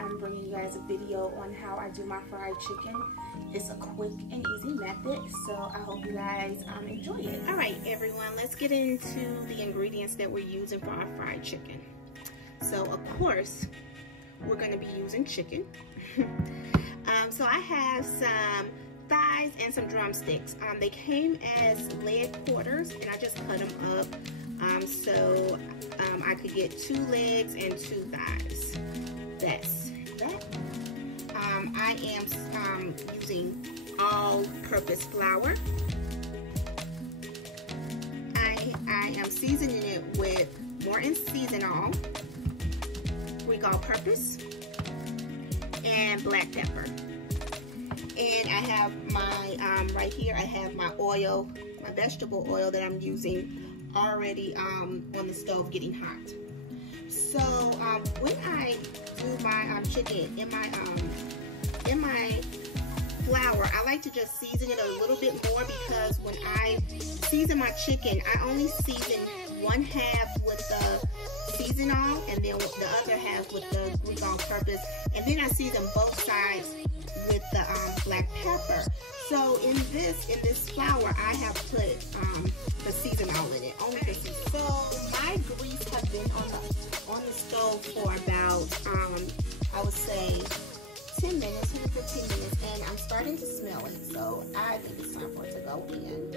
I'm bringing you guys a video on how I do my fried chicken. It's a quick and easy method, so I hope you guys enjoy it. All right, everyone, let's get into the ingredients that we're using for our fried chicken. So, of course, we're going to be using chicken. So I have some thighs and some drumsticks. They came as leg quarters, and I just cut them up so I could get 2 legs and 2 thighs. That's that. I am using all-purpose flour. I am seasoning it with Morton seasonal, Greek all-purpose, and black pepper. And I have my right here. I have my oil, my vegetable oil that I'm using already on the stove, getting hot. So when I do my chicken in my flour, I like to just season it a little bit more, because when I season my chicken, I only season 1/2 with the seasonal and then the other half with the Greek all-purpose, and then I season both sides with the black pepper. So in this flour, I have put the seasonal in it, only the season. So my grease has been on the stove for about I would say 10 minutes, 10 to 15 minutes, and I'm starting to smell it. So I think it's time for it to go in.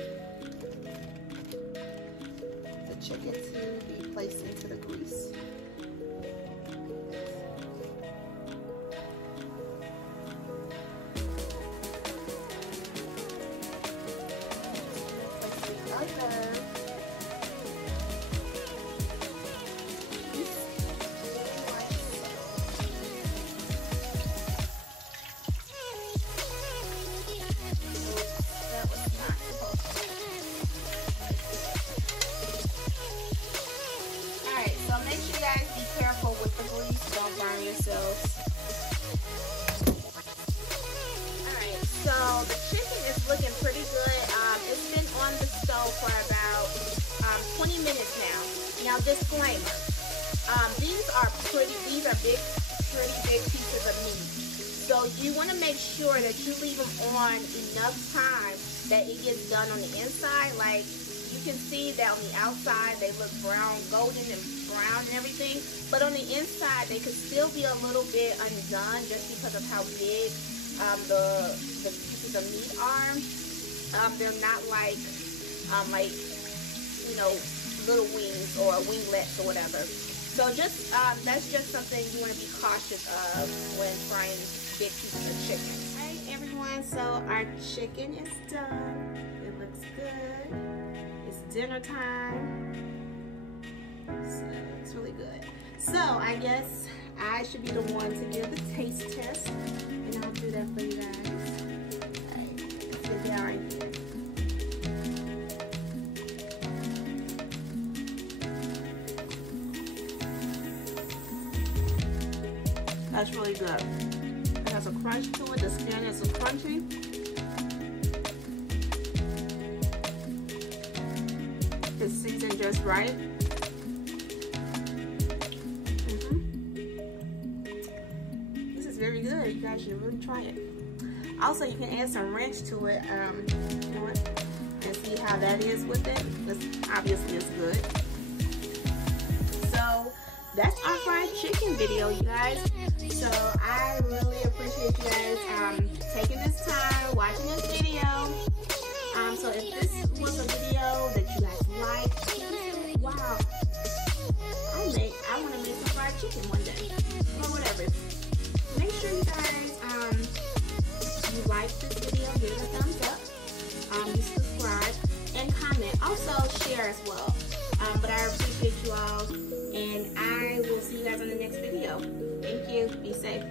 The chicken to be placed into the grease. So the chicken is looking pretty good. It's been on the stove for about 20 minutes now. Now, disclaimer: these are pretty big pieces of meat. So you want to make sure that you leave them on enough time that it gets done on the inside. Like, you can see that on the outside they look brown, golden and brown and everything, but on the inside they could still be a little bit undone just because of how big the pieces of meat are. They're not like you know, little wings or winglets or whatever. So just that's just something you want to be cautious of when frying big pieces of chicken. All right, everyone. So our chicken is done. It looks good. It's dinner time. So it's really good. So I guess I should be the one to give the taste test, and I'll do that for you guys. Alright, let's get down right here. That's really good. It has a crunch to it. The skin is crunchy. It's seasoned just right. Very good. You guys should really try it. Also, you can add some ranch to it, you know what, and see how that is with it. This obviously is good. So that's our fried chicken video, you guys. So I really appreciate you guys taking this time watching this video. So if this was a video that you guys liked, wow, I want to make some fried chicken one day or whatever. Make sure you guys you like this video, give it a thumbs up, you subscribe, and comment. Also share as well. But I appreciate you all, and I will see you guys on the next video. Thank you. Be safe.